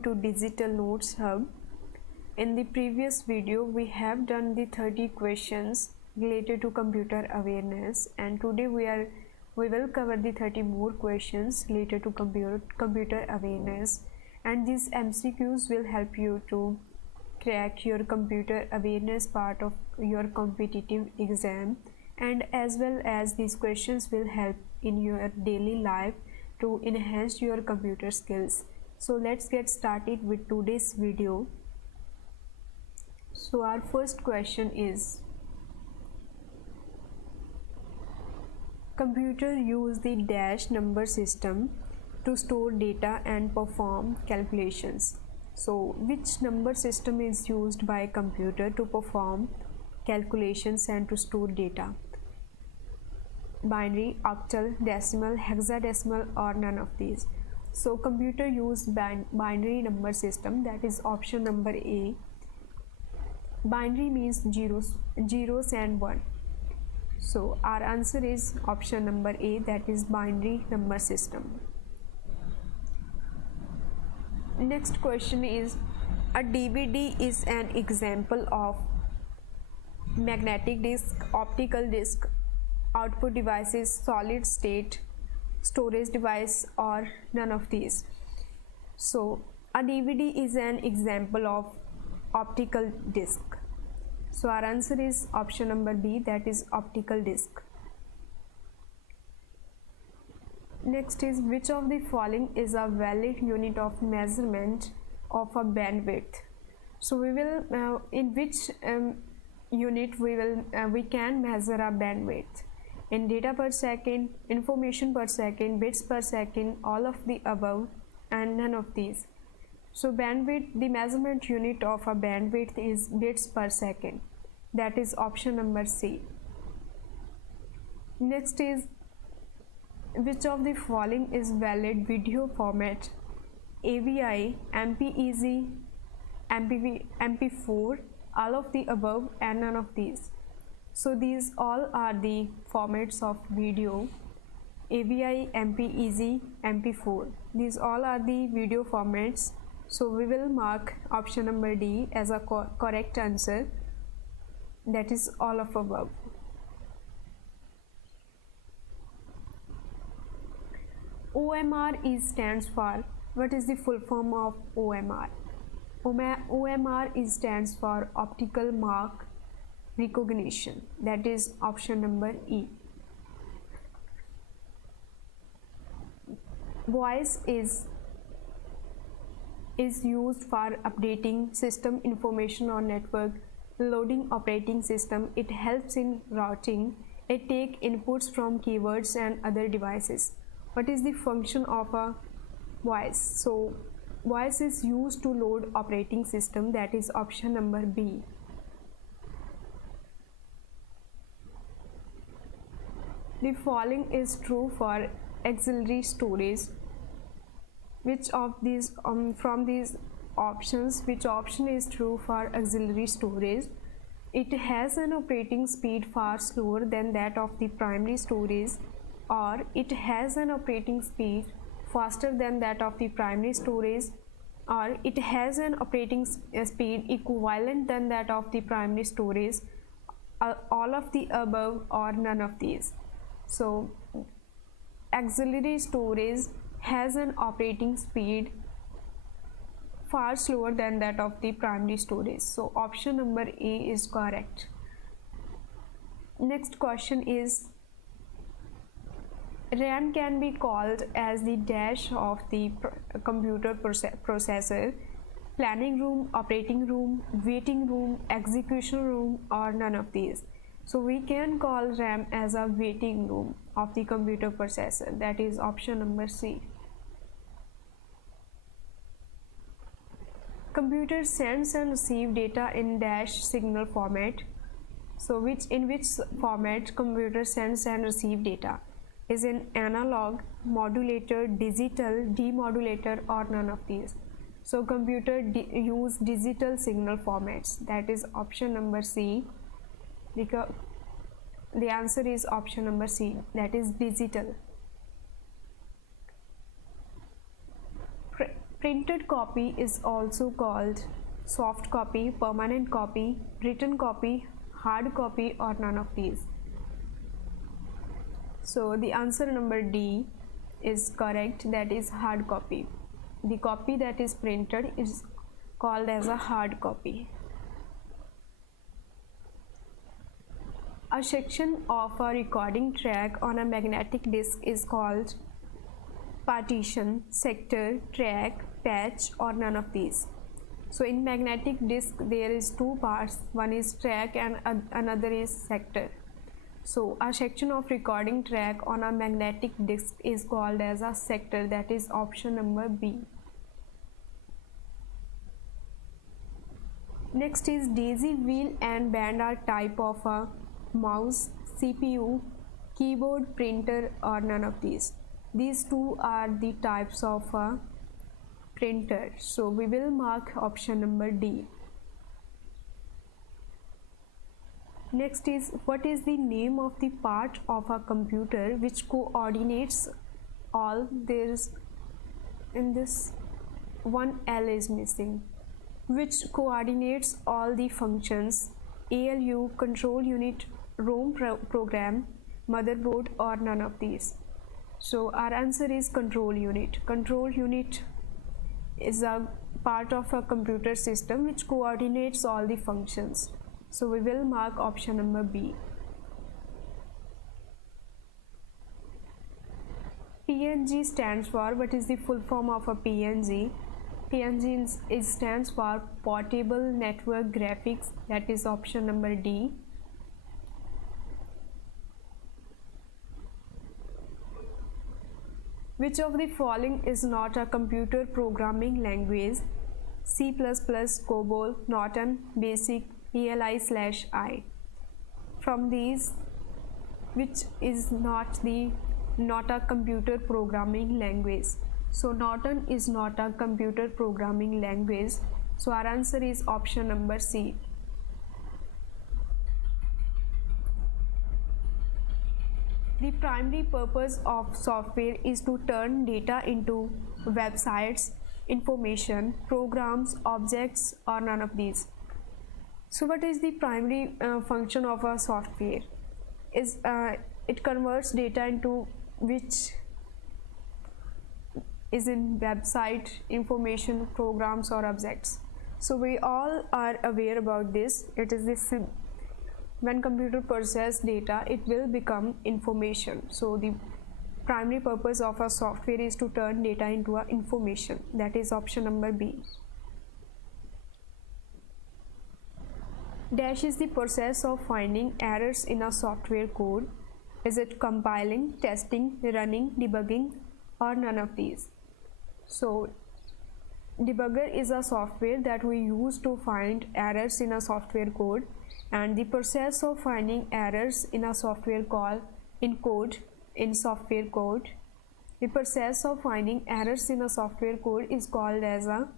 To Digital Notes Hub. In the previous video we have done the 30 questions related to computer awareness, and today we will cover the 30 more questions related to computer awareness, and these MCQs will help you to crack your computer awareness part of your competitive exam, and as well as these questions will help in your daily life to enhance your computer skills. So let's get started with today's video. So our first question is, computer use the dash number system to store data and perform calculations. So which number system is used by computer to perform calculations and to store data? Binary, octal, decimal, hexadecimal, or none of these? So computer use binary number system, that is option number A. Binary means zeros and 1. So our answer is option number A, that is binary number system. Next question is, a DVD is an example of magnetic disc, optical disc, output devices, solid state storage device, or none of these? So a DVD is an example of optical disc. So our answer is option number B, that is optical disc. Next is, which of the following is a valid unit of measurement of a bandwidth? So we will in which unit we can measure a bandwidth? In data per second, information per second, bits per second, all of the above, and none of these? So bandwidth, the measurement unit of a bandwidth is bits per second, that is option number C. Next is, which of the following is valid video format? AVI, MPEG, MP4, all of the above, and none of these? So these all are the formats of video: AVI, MPEG, MP4. These all are the video formats. So we will mark option number D as a correct answer, that is all of above. OMR stands for, what is the full form of OMR? OMR stands for optical mark recognition, that is option number E. Voice is used for updating system information on network, loading operating system. It helps in routing. It takes inputs from keywords and other devices. What is the function of a voice? So voice is used to load operating system, that is option number B. The following is true for auxiliary storage. Which of these from these options, which option is true for auxiliary storage? It has an operating speed far slower than that of the primary storage, or it has an operating speed faster than that of the primary storage, or it has an operating speed equivalent than that of the primary storage, all of the above, or none of these? So auxiliary storage has an operating speed far slower than that of the primary storage. So option number A is correct. Next question is, RAM can be called as the dash of the computer processor, planning room, operating room, waiting room, execution room, or none of these? So we can call RAM as a waiting room of the computer processor, that is option number C. Computer sends and receives data in dash signal format. So in which format computer sends and receives data? Is in analog, modulator, digital, demodulator, or none of these? So computer use digital signal formats, that is option number C. The answer is option number C, that is digital. Printed copy is also called soft copy, permanent copy, written copy, hard copy, or none of these. So the answer number D is correct, that is hard copy. The copy that is printed is called as a hard copy. A section of a recording track on a magnetic disc is called partition, sector, track, patch, or none of these. So in magnetic disc there is two parts, one is track and another is sector. So a section of recording track on a magnetic disc is called as a sector, that is option number B. Next is daisy wheel and band are type of a mouse, CPU, keyboard, printer, or none of these. These two are the types of a printer, so we will mark option number D. Next is, what is the name of the part of a computer which coordinates all? There's in this one L is missing, which coordinates all the functions: ALU, control unit, ROM program, motherboard, or none of these. So our answer is control unit. Control unit is a part of a computer system which coordinates all the functions. So we will mark option number B. PNG stands for, what is the full form of a PNG? PNG stands for Portable Network Graphics, that is option number D. Which of the following is not a computer programming language? C++, COBOL, Norton, BASIC, ELI/I. From these, which is not a computer programming language? So Norton is not a computer programming language, so our answer is option number C. The primary purpose of software is to turn data into websites, information, programs, objects, or none of these. So what is the primary function of a software? It converts data into which is in website, information, programs, or objects. So we all are aware about this. It is this, when computer process data, it will become information. So the primary purpose of a software is to turn data into a information, that is option number B. Dash is the process of finding errors in a software code. Is it compiling, testing, running, debugging, or none of these? So debugger is a software that we use to find errors in a software code, and the process of finding errors in a software in software code, the process of finding errors in a software code is called as a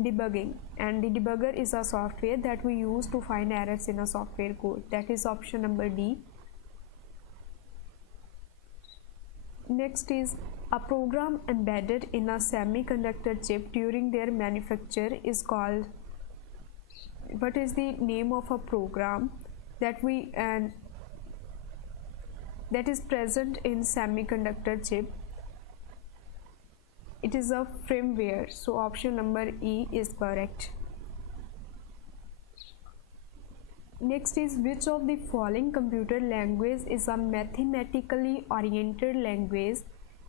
debugging, and the debugger is a software that we use to find errors in a software code, that is option number D. Next is, a program embedded in a semiconductor chip during their manufacture is called, what is the name of a program that that is present in semiconductor chip? It is a firmware, so option number E is correct. Next is, which of the following computer language is a mathematically oriented language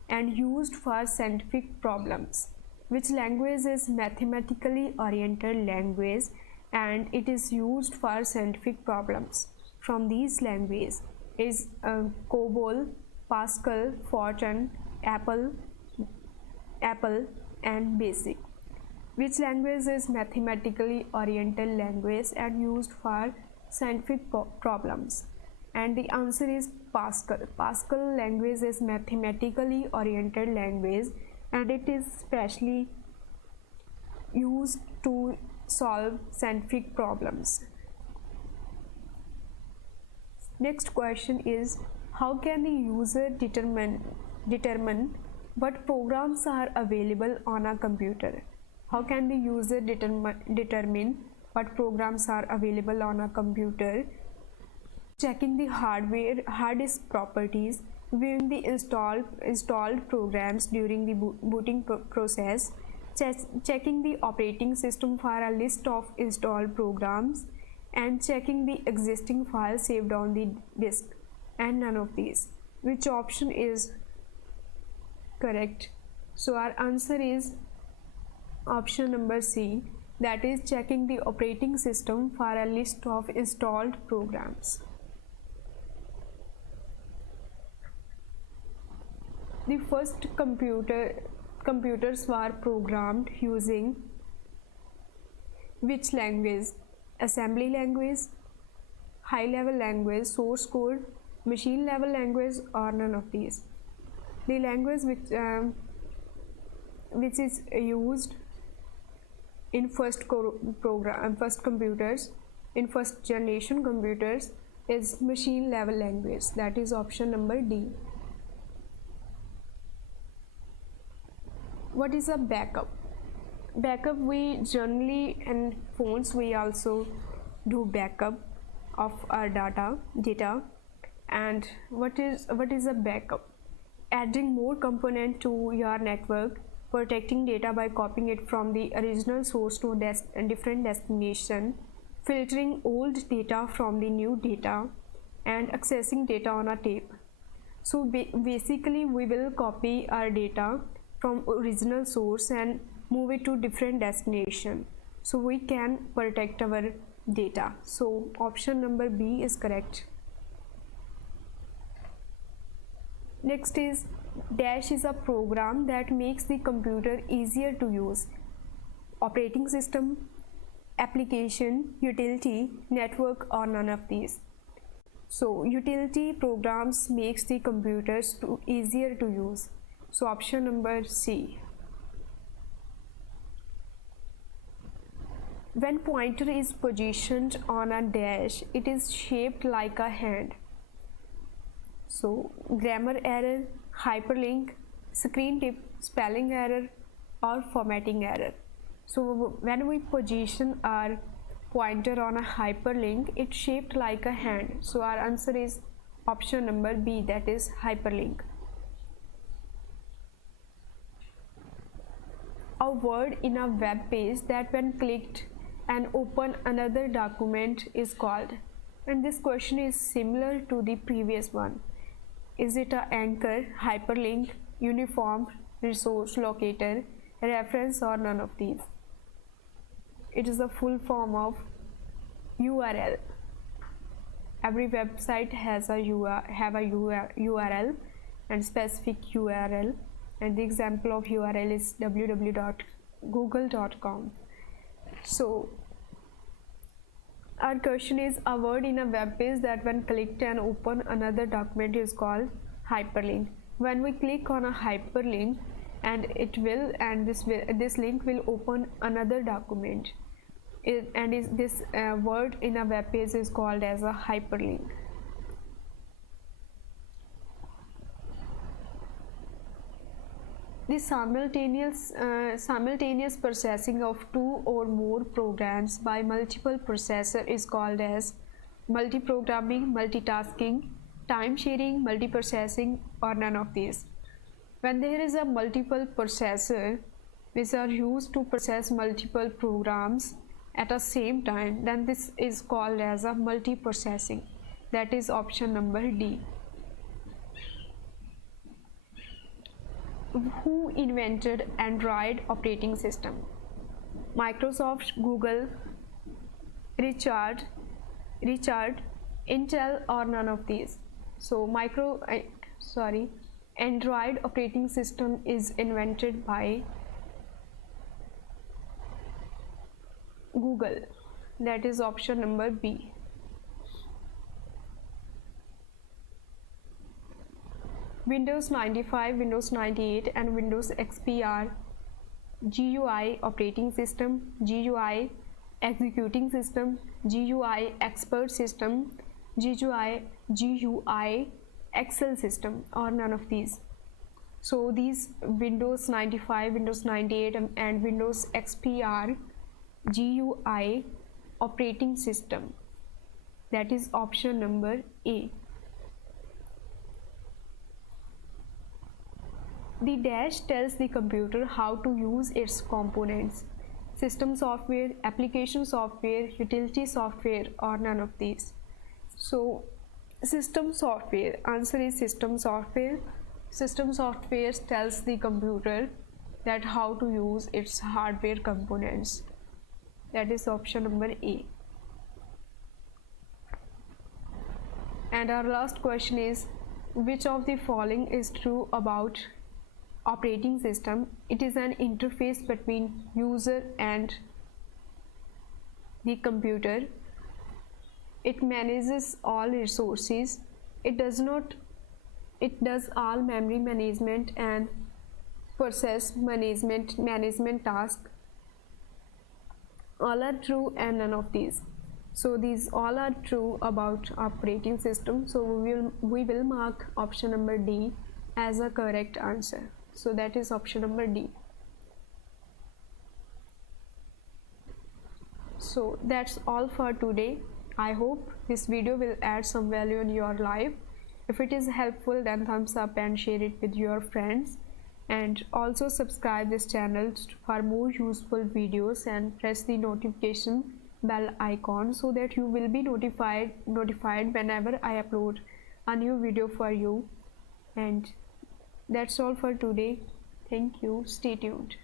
and used for scientific problems? Which language is mathematically oriented language and it is used for scientific problems? From these languages is COBOL, Pascal, Fortran, Apple, and BASIC. Which language is mathematically oriented language and used for scientific problems? And the answer is Pascal. Pascal language is mathematically oriented language and it is specially used to solve scientific problems. Next question is, how can the user determine what programs are available on a computer? How can the user determine what programs are available on a computer? Checking the hard disk properties, viewing the installed programs during the booting process, checking the operating system for a list of installed programs, and checking the existing files saved on the disk, and none of these. Which option is correct? So our answer is option number C, that is checking the operating system for a list of installed programs. The first computers were programmed using which language? Assembly language, high level language, source code, machine level language, or none of these. The language which is used in first computers, in first generation computers, is machine level language. That is option number D. What is a backup? Backup, we generally, in phones we also do backup of our data. And what is a backup? Adding more component to your network, protecting data by copying it from the original source to a different destination, filtering old data from the new data, and accessing data on a tape. So basically we will copy our data from original source and move it to different destination, so we can protect our data. So option number B is correct. Next is Dash is a program that makes the computer easier to use. Operating system, application, utility, network, or none of these. So utility programs makes the computers easier to use. So option number C. When pointer is positioned on a dash, it is shaped like a hand. So grammar error, hyperlink, screen tip, spelling error, or formatting error. So when we position our pointer on a hyperlink, it's shaped like a hand. So our answer is option number B, that is hyperlink. A word in a web page that when clicked and open another document is called. And this question is similar to the previous one. Is it a anchor, hyperlink, uniform, resource locator, reference, or none of these? It is a full form of URL. Every website has a URL and specific URL, and the example of URL is www.google.com. So our question is, a word in a web page that when clicked and open another document is called hyperlink. When we click on a hyperlink, and this link will open another document, this word in a web page is called as a hyperlink. The simultaneous processing of two or more programs by multiple processors is called as multiprogramming, multitasking, time sharing, multiprocessing, or none of these. When there is a multiple processor which are used to process multiple programs at the same time, then this is called as a multiprocessing. That is option number D. Who invented Android operating system? Microsoft, Google, Richard, Intel, or none of these. So Android operating system is invented by Google. That is option number B. Windows 95, Windows 98, and Windows XP are GUI operating system, GUI executing system, GUI expert system, GUI Excel system, or none of these. So these Windows 95, Windows 98 and Windows XP are GUI operating system. That is option number A. The dash tells the computer how to use its components. System software, application software, utility software, or none of these. So system software, answer is system software. System software tells the computer that how to use its hardware components. That is option number A. And our last question is, which of the following is true about operating system? It is an interface between user and the computer. It manages all resources. It does all memory management and process management tasks. All are true and none of these. So these all are true about operating system. So we will mark option number D as a correct answer. So that is option number D. So that's all for today. I hope this video will add some value in your life. If it is helpful, then thumbs up and share it with your friends. And also subscribe this channel for more useful videos and press the notification bell icon so that you will be notified whenever I upload a new video for you. And that's all for today. Thank you. Stay tuned.